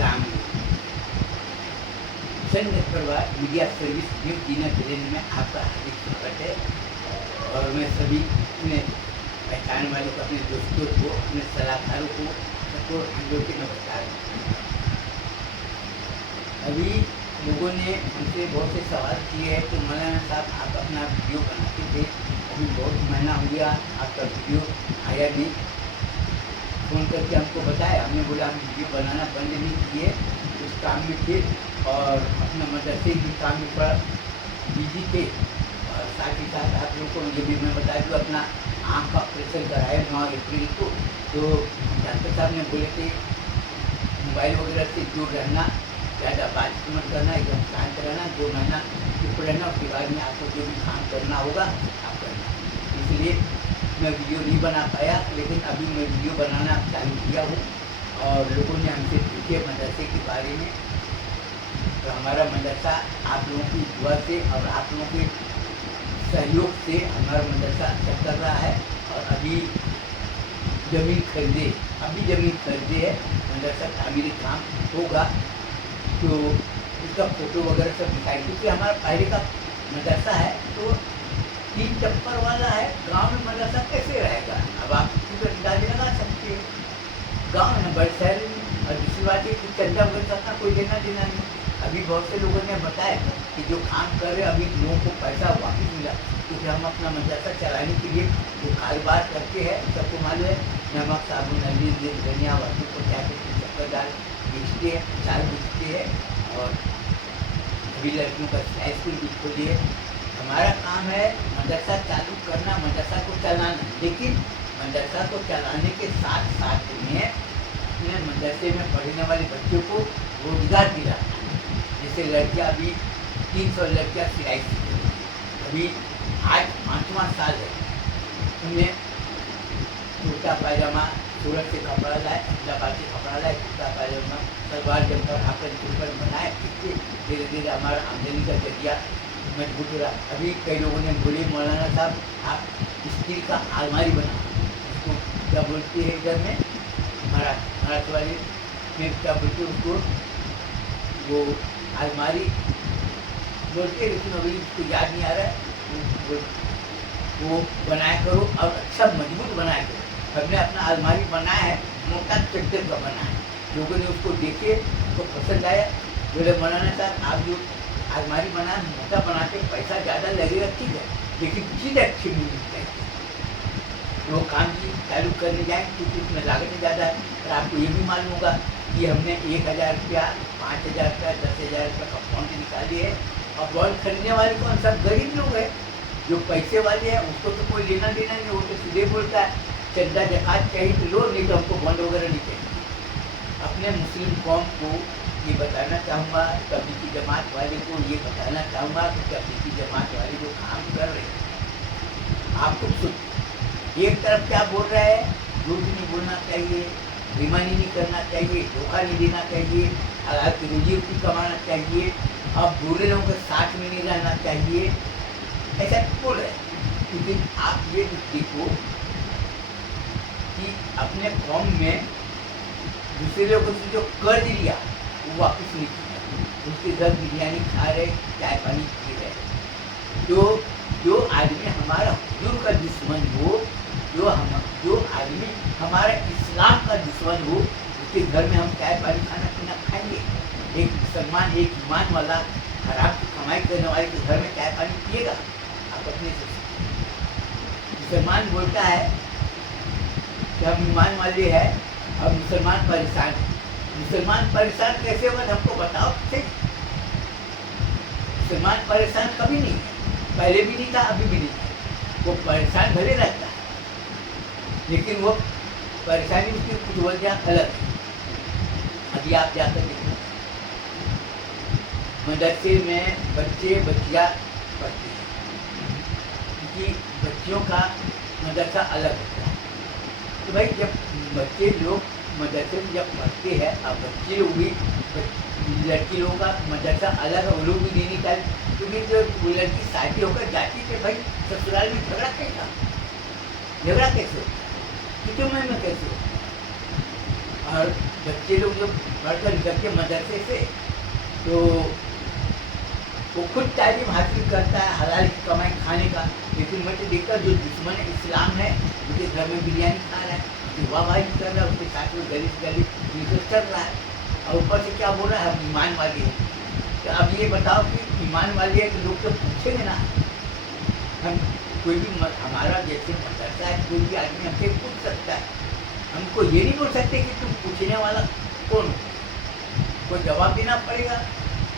सलाम। सैन्य परिवार मीडिया सर्विस न्यूज़ दीना चैनल में आपका हार्दिक स्वागत है। और मैं सभी अपने पहचान वालों को, अपने दोस्तों को, अपने सलाहकारों को सबको हम लोग के नमस्कार। अभी लोगों ने हमसे बहुत से सवाल किए हैं कि मौलाना साहब आप अपना वीडियो बनाते थे, अभी बहुत महीना हो गया आपका वीडियो आया नहीं। फ़ोन करके हमको बताया, हमने बोला हम वीडियो बनाना बंद नहीं किए, उस काम में थे और अपना मदरसे के काम में थोड़ा बिजी थे। और साथ ही साथ आप लोगों को मुझे भी मैं बता दूँ, अपना आँख का ऑपरेशन कराया 9 अप्रैल को। तो डॉक्टर साहब ने बोले थे मोबाइल वगैरह से दूर रहना, ज़्यादा बात मत करना, एकदम शांत रहना, 2 महीना चुप रहना, उसके बाद में आपको जो भी काम करना होगा आप करना। इसलिए मैं वीडियो नहीं बना पाया, लेकिन अभी मैं वीडियो बनाना चालू किया हूँ। और लोगों ने हमसे पूछे मदरसे के बारे में, तो हमारा मदरसा आप लोगों की दुआ से और आप लोगों के सहयोग से हमारा मदरसा अच्छा कर रहा है। और अभी ज़मीन खरीदे है, मदरसा तामीरी काम होगा तो उसका फ़ोटो वगैरह सब दिखाई, क्योंकि हमारा पहले का मदरसा है तो 3 टप्पर वाला है। गांव में मदरसा कैसे रहेगा? अब आप इसको अंदाज़ा लगा सकते हैं, गांव है बड़े शहर में। और दूसरी बात है कि चंदा वगैरह का कोई लेना देना नहीं। अभी बहुत से लोगों ने बताया कि जो काम कर रहे अभी लोगों को पैसा वापस मिला, क्योंकि हम अपना मदरसा चलाने के लिए जो कारोबार करते हैं, सबको मालूम है, नमक साबुन हल्दी तेल धनिया वस्तु को क्या कहते हैं, शक्कर दाल बेचते हैं, चाय बेचते हैं। और अभी लड़कियों का स्कूल भी खोली है। हमारा काम है मदरसा चालू करना, मदरसा को चलाना, लेकिन मदरसा को चलाने के साथ साथ में अपने मदरसे में पढ़ने वाले बच्चों को रोजगार दिलाना। जैसे लड़कियाँ अभी 300 लड़कियाँ सिलाई सीख रही हैं, अभी आज 5वां साल है। उन्हें कुर्ता पायजामा सूरत से कपड़ा लाए, अहमदाबाद से कपड़ा लाए, कुर्ता पायजामा सलवार जमकर हाफन कुर्बन बनाए, इससे धीरे धीरे हमारा आमदनी का जरिया मजबूत हो रहा। अभी कई लोगों ने बोले मौलाना साहब आप स्टील का अलमारी बनाओ, उसको क्या बोलते हैं इधर में मराठी वाले में क्या बोलते हैं उसको, वो अलमारी बोलते हैं, लेकिन अभी उसको याद नहीं आ रहा है। वो बनाया करो और अच्छा मजबूत बनाया करो। हमने अपना अलमारी बनाया है, मोटा चद्दर का बना है। लोगों ने उसको देखे तो पसंद आया, बोले मौलाना साहब आप जो अलमारी बना मोटा बनाते पैसा ज़्यादा लगेगा, ठीक है, लेकिन चीज़ अच्छी मिलनी चाहिए। तो काम की चालू करने जाए क्योंकि उसमें लागत ज़्यादा है। और आपको ये भी मालूम होगा कि हमने 1000 रुपया, 5000 रुपया, 10,000 रुपया का अकाउंट निकाली है। और बॉल खरीदने वाले कौन? सब गरीब लोग हैं। जो पैसे वाले हैं उसको तो कोई लेना देना नहीं, वो तो सीधे बोलता है चंदा जकात चाहिए तो लो, नहीं तो हमको बॉन्ड वगैरह नहीं चाहिए। अपने मुस्लिम कौम को ये बताना चाहूँगा, तबलीगी जमात वाले को ये बताना चाहूँगा कि तबलीगी जमात वाले जो काम कर रहे हैं, आपको खुद एक तरफ क्या बोल रहा है, झूठ नहीं बोलना चाहिए, बेईमानी नहीं करना चाहिए, धोखा नहीं देना चाहिए, हलाल की रोजी रोटी कमाना चाहिए, अब बुरे लोगों के साथ में नहीं रहना चाहिए, ऐसा बोल रहे हैं। लेकिन आप ये देखो कि अपने कौम में दूसरे लोगों से जो कर्ज लिया वो वापस नहीं किया, उसके घर बिरयानी खा रहे, चाय पानी पी रहे। तो जो आदमी हमारा हुजूर का दुश्मन हो, जो आदमी हमारे इस्लाम का दुश्मन हो, उसके घर में हम चाय पानी खाना पीना खाएंगे? एक मुसलमान, एक ईमान वाला खराब की कमाई करने वाले के घर में चाय पानी पिएगा? आप अपने से मुसलमान बोलता है कि हम ईमान वाले हैं और मुसलमान परेशान है। मुसलमान परेशान कैसे हुआ हमको बताओ सही। मुसलमान परेशान कभी नहीं है, पहले भी नहीं था, अभी भी नहीं है। वो परेशान भले रहता है, लेकिन वो परेशानी उसकी कुछ वजह अलग है। अभी आप जाकर देखो, मदरसे में बच्चे बच्चियाँ पढ़ते हैं, क्योंकि बच्चियों का मदरसा अलग होता है। तो भाई जब बच्चे लोग मदरसे में जब पढ़ते हैं, अब बच्चे लोग भी, लड़की लोगों का मदरसा अलग है, वो लोग भी नहीं निकाले, क्योंकि जो वो लड़की शादी होकर जाती है भाई ससुराल में झगड़ा कैसे होता है, कितने महीने में कैसे होता है? और बच्चे लोग जब पढ़कर निकलते मदरसे से तो वो खुद तालीम हासिल करता है हलाल की कमाई खाने का, लेकिन मैं तो देखता जो दुश्मन इस्लाम है उसके घर में बिरयानी खा रहा है, वाह वाह कर रहा है, उसके साथ में गली गली निकल चल रहा है, और ऊपर से क्या बोल रहा है हम ईमान वाले हैं। तो अब ये बताओ कि ईमान वाले है तो लोग तो पूछेंगे ना, हम कोई भी हमारा जैसे मदरसा है कोई भी आदमी हमसे पूछ सकता है, हमको ये नहीं बोल सकते कि तुम पूछने वाला कौन हो, कोई जवाब देना पड़ेगा,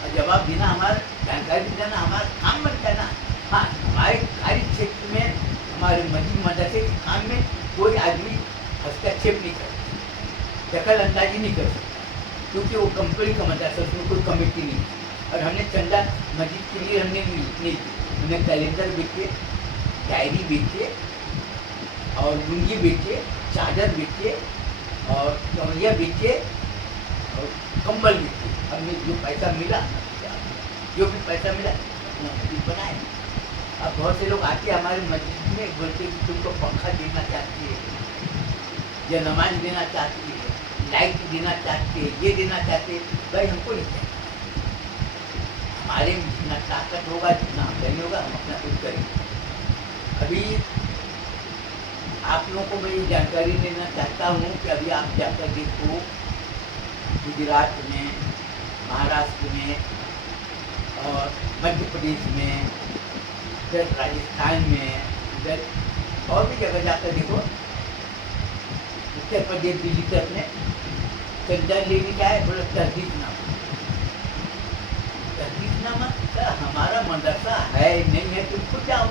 और जवाब देना हमारा जानकारी देना हमारा काम बनता है ना। हाँ, हमारे कार्य क्षेत्र में हमारे मस्जिद मदरसे के काम में कोई आदमी हस्तक्षेप नहीं कर सकता, दखल अंदाजी नहीं कर सकता, क्योंकि वो कंपनी का मदरसा उसमें कोई कमेटी नहीं है। और हमने चंदा मस्जिद के लिए हमने नहीं, हमने कैलेंडर बेचे, डायरी बेचे और लुंगी बेचे, चादर बेचे और तौलिया बेचे और कंबल बेचे। हमने जो पैसा मिला, जो भी पैसा मिला अपना मस्जिद बनाए। अब बहुत से लोग आके हमारे मस्जिद में बोलते कि तुमको पंखा देना चाहती है या नमाज देना चाहती है, लाइट देना चाहते है, ये देना चाहते है, भाई हमको नहीं चाहिए। हमारे में जितना ताकत होगा, जितना आमदनी होगा, हम अपना कुछ करेंगे। अभी आप लोगों को मैं ये जानकारी देना चाहता हूँ कि अभी आप जाकर देखो गुजरात में, महाराष्ट्र में और मध्य प्रदेश में, इधर राजस्थान में, इधर और भी जगह जाकर देखो, उत्तर प्रदेश दिल्ली तक में चंदा लेने का है, बोला तहदीदनामा तो हमारा मदरसा है नहीं है, तुम खुद जाओ,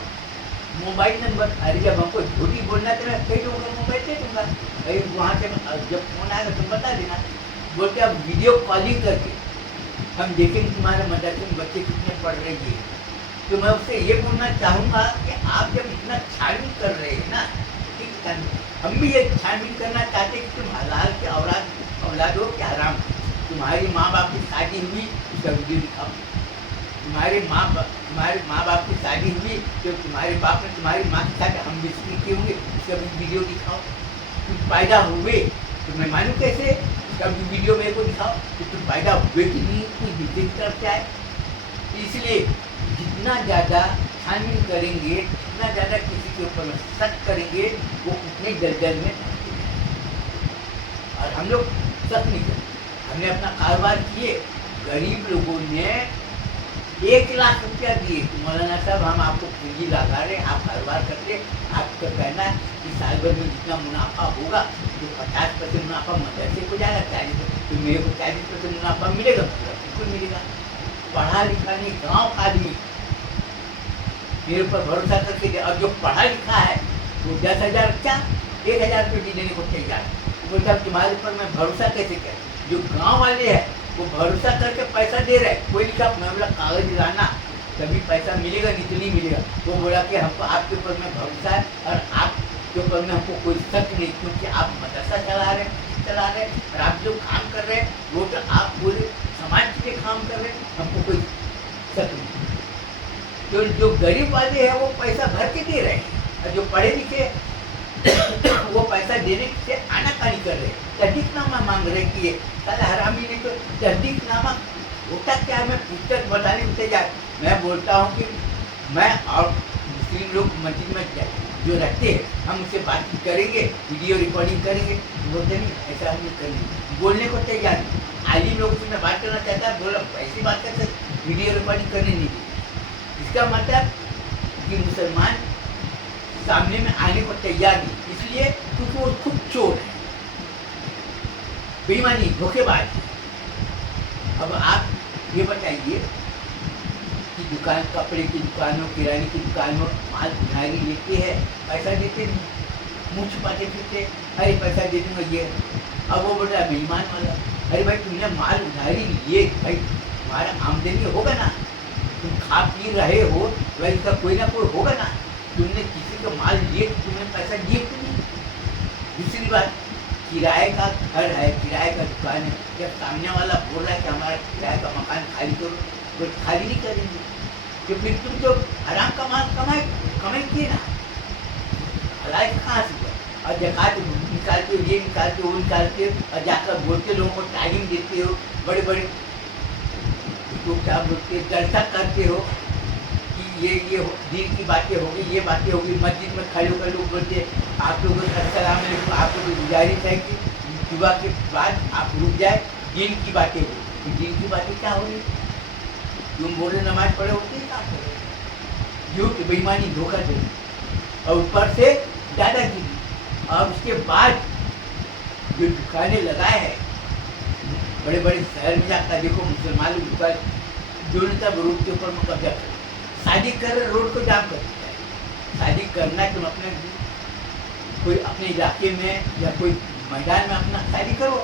मोबाइल नंबर, अरे जब हमको झूठी बोलना तो मैं कई लोगों का मोबाइल दे दूंगा, अरे वहाँ से जब फोन आएगा तुम बता देना। बोलते अब वीडियो कॉलिंग करके हम देखेंगे तुम्हारे मदरसे में बच्चे कितने पढ़ रहे हैं। तो मैं उससे ये बोलना चाहूँगा कि आप जब इतना छानबीन कर रहे हैं ना, ठीक है, हम भी ये छानबीन करना चाहते हैं कि तुम हलाल के औलाद हो कि हराम। तुम्हारी माँ बाप की शादी हुई उसका वीडियो दिखाओ, तुम्हारे माँ बाप की शादी हुई तो तुम्हारे बाप ने तुम्हारी माँ के साथ हम बिस्ती किए होंगे उसका भी वीडियो दिखाओ। तुम पैदा हुए तो मैं मालूम कैसे, उसका भी वीडियो मेरे को दिखाओ कि तुम पैदा हुए कि नहीं, कोई दूसरे की तरफ से आए। इसलिए जितना ज़्यादा छानबीन करेंगे, जितना ज़्यादा किसी के ऊपर शक करेंगे, वो उतने दलदल में। और हम लोग शक नहीं करते, हमने अपना कारोबार किए, गरीब लोगों ने 1 लाख रुपया दिए, मौलाना साहब हम आपको पूंजी लगा रहे हैं, आप कारोबार करते, आपका कहना है कि साल भर में जितना मुनाफा होगा तो 50% मुनाफा मदरसे को जाएगा, 40%, तो मेरे को 40% मुनाफा मिलेगा, बिल्कुल मिलेगा। पढ़ा लिखा नहीं, गाँव का आदमी मेरे ऊपर भरोसा करके दे, और जो पढ़ा लिखा है वो 10,000 क्या 1,000 रुपये भी देने को तैयार है। बोलता तुम्हारे ऊपर मैं भरोसा कैसे करें। जो गाँव वाले हैं वो भरोसा करके पैसा दे रहे, कोई लिखा मैं बोला कागज लाना तभी पैसा मिलेगा, नहीं तो नहीं मिलेगा। वो बोला कि हमको आपके ऊपर में भरोसा है और आपके ऊपर में हमको कोई शक नहीं, क्योंकि आप मदरसा चला रहे हैं और आप जो काम कर रहे हैं वो तो आप पूरे समाज के लिए काम कर रहे हैं, हमको कोई शक नहीं। तो जो गरीब वाले हैं वो पैसा भर के दे रहे हैं, और जो पढ़े लिखे वो पैसा देने से आनाकानी कर रहे हैं, तहदीदनामा मांग रहे कि ये साला हरामी नहीं। तो तहदीदनामा होता क्या है, मैं पुस्तक बताने को तैयार। मैं बोलता हूँ कि मैं और मुस्लिम लोग मस्जिद में जो रहते हैं हम उससे बातचीत करेंगे, वीडियो रिकॉर्डिंग करेंगे, बोलते नहीं ऐसा हम करेंगे, बोलने को तैयार नहीं। आलिम लोगों से मैं बात करना चाहता है, बोला ऐसी बात करते वीडियो रिकॉर्डिंग करने नहीं दी। इसका मतलब कि मुसलमान सामने में आने को तैयार नहीं, इसलिए क्योंकि वो खुद चोर है, बेईमानी, धोखेबाज है। अब आप ये बताइए कि दुकान, कपड़े की दुकानों, किराने की दुकानों माल उधारी लेते हैं, पैसा देते नहीं, मुँह छुपाते फिरते, अरे पैसा दे दूंगा ये। अब वो बोला बेईमान वाला, अरे भाई तुमने माल उधारी लिए, भाई तुम्हारा आमदनी होगा ना, तुम खा पी रहे हो, भाई इसका कोई ना कोई होगा ना। तुमने किसी का माल लिए, तुमने पैसा दिए क्यों नहीं। दूसरी बात, किराए का घर है, किराए का दुकान है, जब सामने वाला बोल रहा है कि हमारा किराए का मकान खाली करो, तो खाली नहीं करेंगे, तो फिर तुम तो हराम का माल कमाई किए ना, हलाल कहाँ से हुआ। और ज़कात निकालते हो, ये निकालते हो, वो निकालते हो, और जाकर बोलते लोगों को तालीम देते हो, बड़े बड़े तो क्या बोलते हो, जलसा करते हो कि ये दीन की बातें होगी, ये बातें होगी। मस्जिद में खड़े होकर लोग बोलते हैं आप लोगों को अस्सलाम वालेकुम, आप लोगों को गुजारिश है कि सुबह के बाद आप रुक जाए, दीन की बातें हो। तो दीन की बातें क्या हो रही? तुम बोल रहे नमाज पढ़े होते हैं, क्या करो? झूठ, बेईमानी, धोखा दे, और ऊपर से दादागिरी। और उसके बाद जो दुकानें लगाए हैं बड़े बड़े शहर में जाकर देखो, मुसलमान लोग दुकान जो तब रोड के ऊपर में कब्जा कर, शादी कर रहे रोड को जाम कर देता है। शादी करना है तुम अपने कोई अपने इलाके में या कोई मैदान में अपना शादी करो,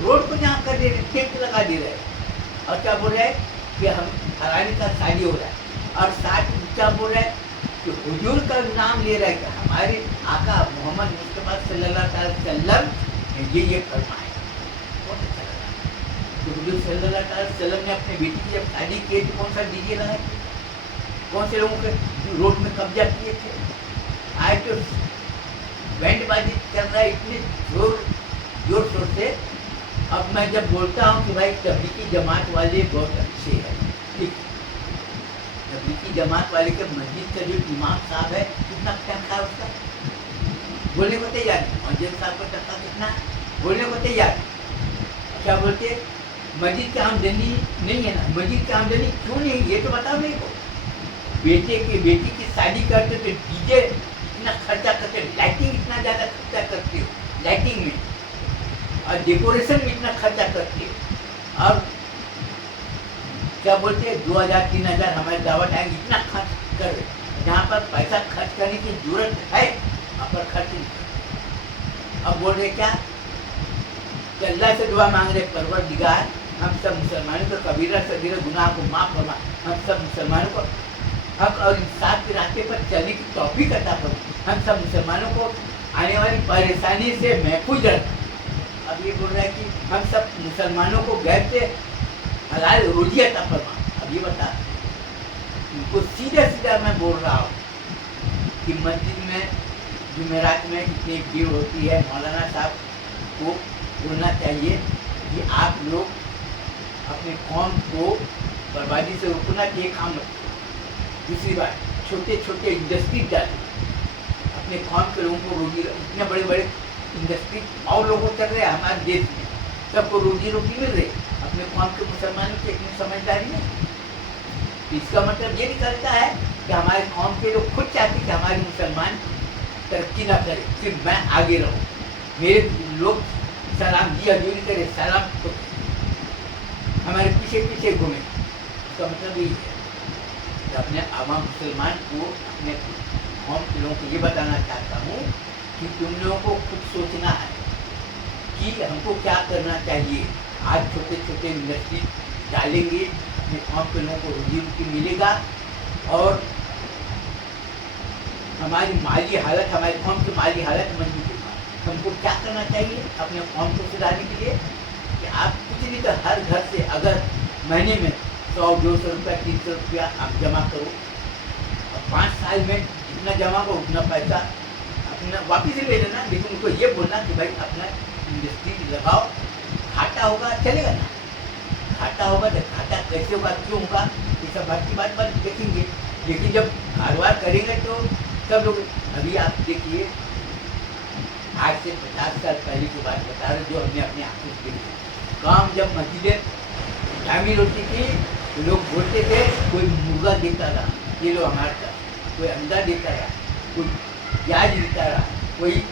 रोड को जाम कर दे रहे, टेंट लगा दे रहे हैं। और क्या बोल रहे हैं कि हम हरानी का शादी हो रहा है, और साथ में क्या बोल रहे हैं कि हुजूर का नाम ले रहा है कि हमारे आका मोहम्मद मुस्तफा सल्लल्लाहु अलैहि वसल्लम ने ये फरमाया। बहुत अच्छा लगा। तो हुजूर सल्लल्लाहु अलैहि वसल्लम ने अपने बेटी की जब शादी की तो कौन सा डीजे लगा, कौन से लोगों के रोड में कब्जा किए थे? आज तो बैंड बाजी चल रहा है इतने जोर शोर से। अब मैं जब बोलता हूँ कि भाई तबलीगी जमात वाले बहुत अच्छे हैं, ठीक, तबलीगी जमात वाले के मस्जिद का जो इमाम साहब है कितना टंका है उसका, बोलने को तैयार नहीं। मस्जिद साहब का टंका कितना, बोलने को तैयार। क्या बोलते, मस्जिद की आमदनी नहीं है ना, मस्जिद की आमदनी क्यों नहीं, ये तो बताओ मेरे को। बेटी की शादी करते तो डीजे इतना खर्चा करते, लाइटिंग इतना ज़्यादा खर्चा करते हो, लाइटिंग में और डेकोरेशन में इतना खर्चा करते हो। और क्या बोलते हैं 2000-3000 हमारे दावत आएंगे, इतना खर्च कर रहे, जहाँ पर पैसा खर्च करने की जरूरत है वहाँ पर खर्च नहीं करते। अब बोल रहे क्या कि अल्लाह से दुआ मांग रहे, परवरदिगार हम सब मुसलमानों को कबीरा सगीरा गुनाह को माफ़ फरमा, हम सब मुसलमानों को हक और इंसाफ के रास्ते पर चलने की तौफीक अता फरमा, हम सब मुसलमानों को आने वाली परेशानी से महफूज रख। अब ये बोल रहा है कि हम सब मुसलमानों को गैर से हलाल रोजी अता फरमा। अब ये बता, उनको सीधा सीधा मैं बोल रहा हूँ कि मस्जिद में जुमेरात में इतनी भीड़ होती है, मौलाना साहब को बोलना चाहिए कि आप लोग अपने कौम को बर्बादी से रोकना चाहिए, काम रखो। दूसरी बात, छोटे छोटे इंडस्ट्री डालें, अपने कौम के लोगों को रोजी, इतने बड़े बड़े इंडस्ट्री और लोगों चल रहे हैं हमारे देश में, सबको रोजी रोटी मिल रही, अपने कौम के मुसलमानों की इतनी समझदारी नहीं। इसका मतलब ये निकलता है कि हमारे कौम के लोग खुद चाहते कि हमारे मुसलमान तरक्की ना करे, सिर्फ मैं आगे रहूँ, मेरे लोग सलाम जी हजूरी करे, सलाम तो हमारे पीछे पीछे घूमे। इसका मतलब यही है कि अपने आवाम मुसलमान को, अपने कौम के लोगों को ये बताना चाहता हूँ कि तुम लोगों को खुद सोचना है कि हमको क्या करना चाहिए। आज छोटे छोटे इंडस्ट्री डालेंगे, अपने कौम के लोगों को रोजी रोटी मिलेगा, और हमारी माली हालत, हमारी कौम की माली हालत मजबूत होगा। हमको क्या करना चाहिए अपने कौम को सुधारने के लिए कि आप कुछ नहीं तो हर घर से अगर महीने में 100-200 रुपया 300 रुपया आप जमा करो, और 5 साल में जितना जमा करो उतना पैसा अपना वापिस ले लेना। लेकिन उनको ये बोलना कि भाई अपना इंडस्ट्री लगाओ, घाटा होगा चलेगा ना, घाटा होगा तो घाटा कैसे होगा, क्यों होगा, ये सब बात की बात पर देखेंगे। लेकिन जब कारोबार करेंगे तो सब लोग, अभी आप देखिए आज से 50 साल पहले की बात बता रहे, जो हमने अपने आंखों से देखी। काम जब मस्जिदें शामिल होती थी तो लोग बोलते थे कोई मुर्गा देता रहा, ये लो हमारे साथ, कोई अंडा देता रहा, कोई प्याज देता रहा, कोई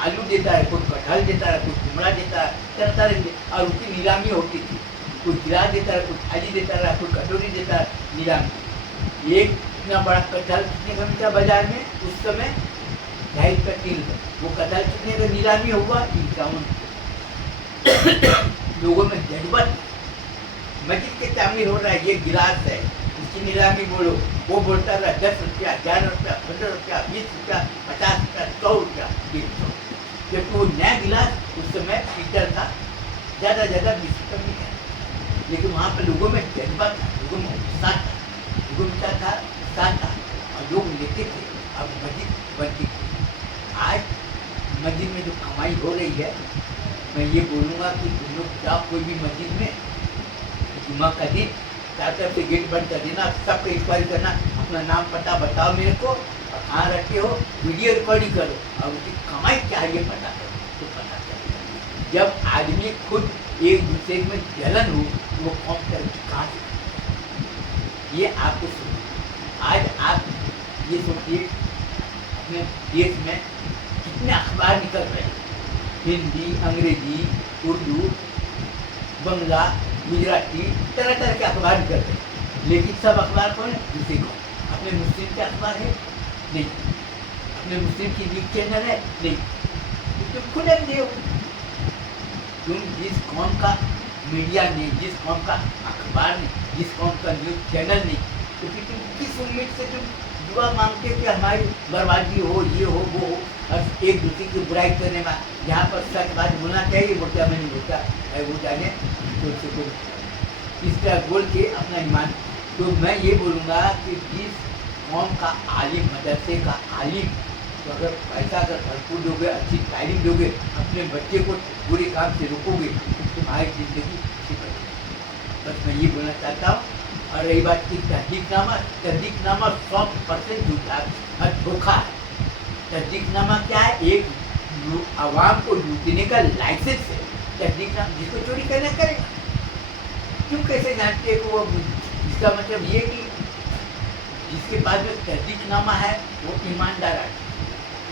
आलू देता है, कोई कटहल देता है, कोई कुमड़ा देता है, तरह तरह के, और उसकी नीलामी होती थी। कोई गिरा देता है, कोई थाली देता रहा, कोई कटोरी देता है, नीलामी। एक इतना बड़ा कटहल कितने का मिलता बाजार में उस समय, 2.5 रुपये 3 रुपये। वो कटहल कितने का नीलामी हुआ, 51। लोगों में जज्बत, मस्जिद के तामीर हो रहा है, ये गिलास है, इसकी नीलामी बोलो, वो बोलता रहा 10 रुपया, 11 रुपया, 15 रुपया, 20 रुपया, 50 रुपया, 100 रुपया, 150। जबकि वो नया गिलास उस समय पीतल था, ज़्यादा 20 रुपये में है। लेकिन वहाँ पर लोगों में जज्बा था, लोगों में उत्साह था, लोगों में क्या था, उत्साह था, और लोग लेते थे, अब मस्जिद बनती थी। आज मस्जिद में जो कमाई हो रही है, मैं ये बोलूँगा कि तुम लोग जाओ कोई भी मस्जिद में, जुम्मा का दिन चार तरफ से गेट बंद कर देना, सबको इंक्वायरी करना, अपना नाम पता बताओ मेरे को, और कहाँ रहते हो, वीडियो रिकॉर्डिंग करो, और उसकी कमाई क्या है ये पता करो, तो पता चलेगा। जब आदमी खुद एक दूसरे में जलन हो, वो कौन कर कहाँ से, ये आपको सुनो। आज आप ये सोचिए अपने देश में कितने अखबार निकल रहे हैं, हिंदी, अंग्रेजी, उर्दू, बंगला, गुजराती, तरह तरह के अखबार निकल रहे हैं, लेकिन सब अखबार कौन है, दूसरे कौन, अपने मुस्लिम के अखबार है नहीं, अपने मुस्लिम की न्यूज चैनल है नहीं, तुम खुद दे, तुम जिस कौम का मीडिया नहीं, जिस कौम का अखबार नहीं, जिस कौम का न्यूज चैनल नहीं, तो फिर तुम किस उम्मीद से तुम दुआ मांगते कि हमारी बर्बादी हो, ये हो, वो हो, और एक दूसरे की बुराई करने में, जहाँ पर सच बात बोलना चाहिए वो क्या मैं नहीं बोलता है, वो जाने तो इस तरह बोल के अपना ईमान। तो मैं ये बोलूँगा कि जिस कौम का आलिम, मदरसे का आलिम, तो अगर पैसा अगर भरपूर दोगे, अच्छी तालीम दोगे, अपने बच्चे को बुरे काम से रोकोगे, तो तुम्हारी ज़िंदगी अच्छी बनेगी। बस मैं ये बोलना चाहता हूँ। और रही बात की तहदीकनामा 100% झूठा और धोखा है। तहदीकनामा क्या है, एक आवाम को लूटने का लाइसेंस है। तहदीकनामा जिसको चोरी करना करेगा, क्यों कैसे जानते हैं कि वो, इसका मतलब ये कि जिसके पास में तहदीकनामा है वो ईमानदार है,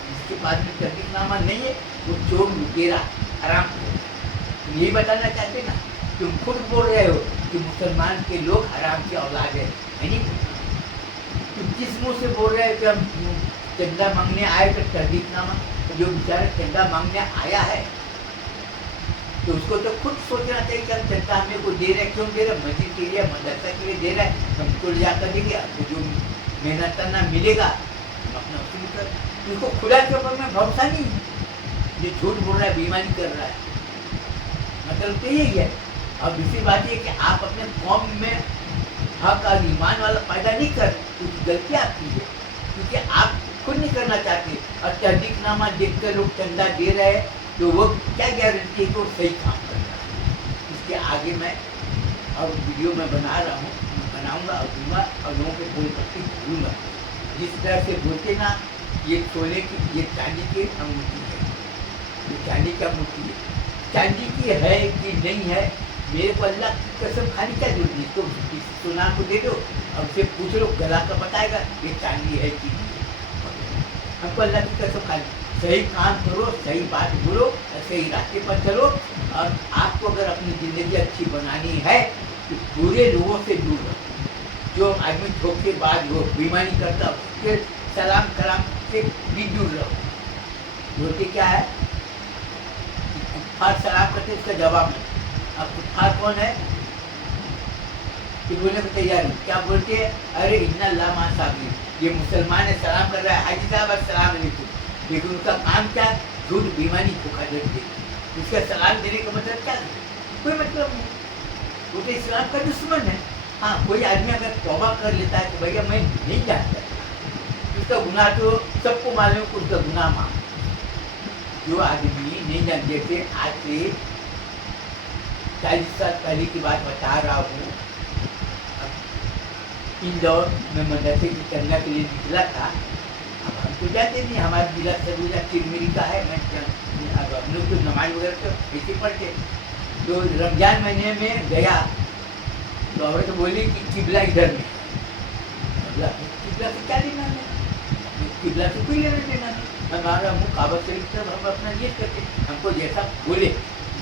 जिसके पास में तहदीकनामा नहीं है वो चोर, लुटेरा, हराम। तुम यही बताना चाहते ना, तुम खुद बोल रहे हो कि मुसलमान के लोग हराम की औलाद है, नहीं? तुम किस मुँह से बोल रहे हो कि हम चंदा मांगने आए, तो तहदीकनामा, जो बेचारा चंदा मांगने आया है तो उसको तो खुद सोचना चाहिए कि हम चंदा हमें को दे रहे हैं, क्यों दे रहे हैं, मस्जिद के लिए, मदरसा के लिए दे रहे हैं, हमको ले जाकर देंगे, आपको जो मेहनत करना मिलेगा हम अपना वसूल कर। उसको खुदा के ऊपर में भरोसा नहीं है, जो झूठ बोल रहा है, बेईमानी कर रहा है, मतलब तो यही है। अब दूसरी बात ये कि आप अपने कौम में हक और ईमान वाला पैदा नहीं कर, क्योंकि गलती आपकी है, क्योंकि आप खुद नहीं करना चाहते, और तहदीकनामा देख कर लोग चंदा दे रहे हैं, तो वो क्या गारंटी है कि वो सही काम कर रहा है। इसके आगे मैं और वीडियो में बना रहा हूँ, बनाऊँगा और दूँगा, और लोगों के बोल पत्ती भूलूँगा। जिस तरह से बोलते ना, ये सोने की, ये चांदी की अंगूठी है, ये चांदी का मूर्ति है, चांदी की है कि नहीं है, मेरे को अल्लाह की कसम खाने क्या जरूरत नहीं, तो सोना को दे दो और उससे पूछ लो, गला का बताएगा ये चांदी है कि नहीं। हमको अल्लाह की कसम खानी, सही काम करो, सही बात बोलो, सही रास्ते पर चलो, और आपको अगर अपनी ज़िंदगी अच्छी बनानी है तो बुरे लोगों से दूर रहो। जो आदमी धोखेबाज हो, बेईमानी करता हो, उसके सलाम कलाम से भी दूर रहो। बोलते क्या है, कुफ्फार सलाम करते उसका जवाब नहीं। अब कुफ्फार कौन है कि बोलने को तैयार नहीं, क्या बोलते हैं, अरे इन्ना लामा साहब, ये मुसलमान है, सलाम कर रहा है, हाजी साहब अस्सलाम वालेकुम, लेकिन उनका काम क्या, झूठ, बेईमानी, धोखाधड़ी देना। उसका सलाम देने का मतलब क्या, कोई मतलब नहीं, वो तो इस्लाम का दुश्मन है। हाँ, कोई आदमी अगर तौबा कर लेता है तो भैया मैं नहीं जानता, उसका गुनाह तो सबको मालूम है, उसका गुनाह माफ। जो आदमी नहीं जान, जैसे आज से 40 साल पहले की बात बता रहा हूँ, इंदौर में मदरसे की करने के लिए निकला था। अब हम तो जाते नहीं, हमारा जिला सरगुजा चिरमिरी का है, मैं हम लोग तो नमाज वगैरह तो ऐसे पढ़ते। तो रमजान महीने में गया तो औरत बोली कि किबला इधर में, किबला से क्या लेना है, किबला से कोई लेना देना नहीं, हमारा मुँह काबा शरीफ से हम अपना नियत करते, हमको जैसा बोले।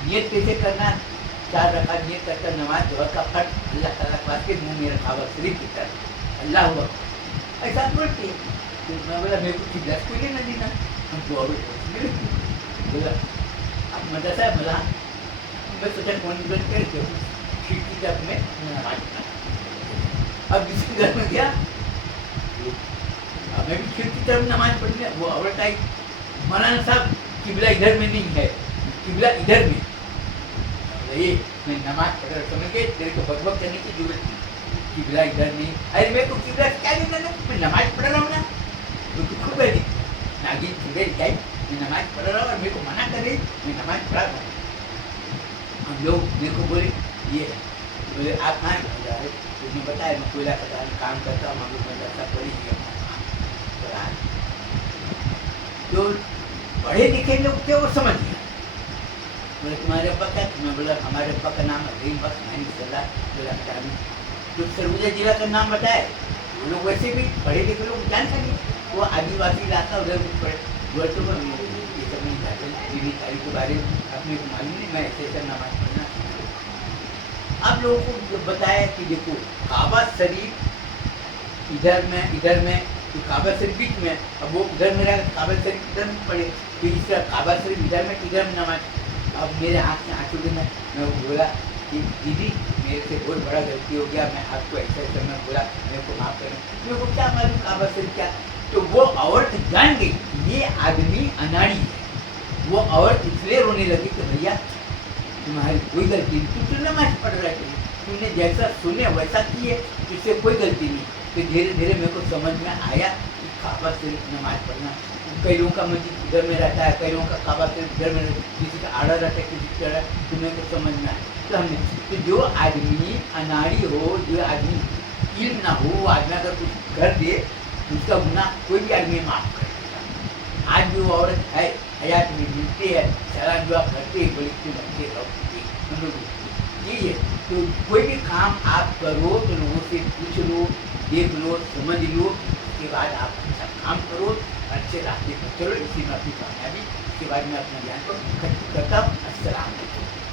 नियत कैसे करना, 4 रकात नियत करके नमाज जोहर का फर्ज अल्लाह ताला के वास्ते मुँह मेरा काबा शरीफ की तरफ अल्लाह हुआ, ऐसा बोलती है। तो मैं बोला मेरे को किबला कोई लेना देना, हमको और बोला अब मदरसा बोला, मैं सोचा कौन बंद करके खिड़की तक में नमाज पढ़ा। अब जिसके घर में गया, अब मैं भी खिड़की तरफ नमाज पढ़ने, वो औरत आई, मौलाना साहब किबला इधर में नहीं है, किबला इधर में। ये मैं नमाज पढ़ रहा, समझ गए, तेरे को बकबक करने की जरूरत नहीं, किबला इधर नहीं। अरे मेरे को किबला क्या लेना है, मैं नमाज पढ़ रहा हूँ ना, तो खुद बैठी नागिन गई मैं नमाज पढ़ रहा हूँ और मेरे को मना कर रही, मैं नमाज पढ़ा था। हम लोग मेरे को बोले ये है, बोले आप कहाँ जा रहे? तो मैं बताया मैं कोयला का काम करता हूँ, हम लोग मदरसा पढ़ी है तो पढ़े लिखे लोग थे वो समझ गया। बोले तुम्हारे अब्बा क्या? मैं बोला हमारे अब्बा का नाम रहीम बख्श महनी सरदार। तो सरगुजा जिला का नाम बताए। वो लोग वैसे भी पढ़े लिखे लोग जान सके, वो आदिवासी इलाका उधर कुछ पढ़े बोले तो ये सब नहीं जाते बीवी तारीख के बारे में अपने को मालूम नहीं, मैं ऐसे नमाज पढ़ना। आप लोगों को जो बताया कि देखो काबा शरीफ इधर में तो काबा शरीफ बीच में, अब वो उधर में रहा काबा शरीफ इधर में पड़े, फिर इसका काबा शरीफ इधर में इधर में नमाज। अब मेरे आँख से आंसू गिरना, मैं बोला कि दीदी मेरे से बहुत बड़ा गलती हो गया, मैं आपको ऐसा मैं बोला मेरे को माफ़ करें। मेरे को क्या मालूम काबा शरीफ क्या? तो वो औरत जान गई ये आदमी अनाड़ी है। वो औरत इसलिए रोने लगी कि भैया तुम्हारी कोई गलती नहीं, तुम नमाज पढ़ रहे थे, तुमने जैसा सुने वैसा किए, इससे कोई गलती नहीं। फिर धीरे धीरे मेरे को समझ में आया कि काबा शरीफ नमाज पढ़ना, कई लोगों का मस्जिद इधर में रहता है, कई लोगों का काबा शरीफ इधर में, किसी का आड़ा रहता है किसी का चढ़ा, तो मेरे को समझ में आया। तो हमने तो जो आदमी अनाड़ी हो, जो आदमी इल्म ना हो, वो आदमी अगर कुछ कर दे उसका गुनाह कोई भी आदमी माफ़ कर देगा। आज भी वो औरत है हयात में मिलती है, सलाम दुआ करते ही बोले कि बच्चे रहो, ये है। तो कोई भी काम आप करो तो लोगों से पूछ लो, देख लो, समझ लो, उसके बाद आप अच्छा काम करो, अच्छे रास्ते पर चलो, इसी में अपनी कामयाबी। उसके बाद मैं अपना ज्ञान को खत्म करता हूँ। अस्सलाम वालेकुम।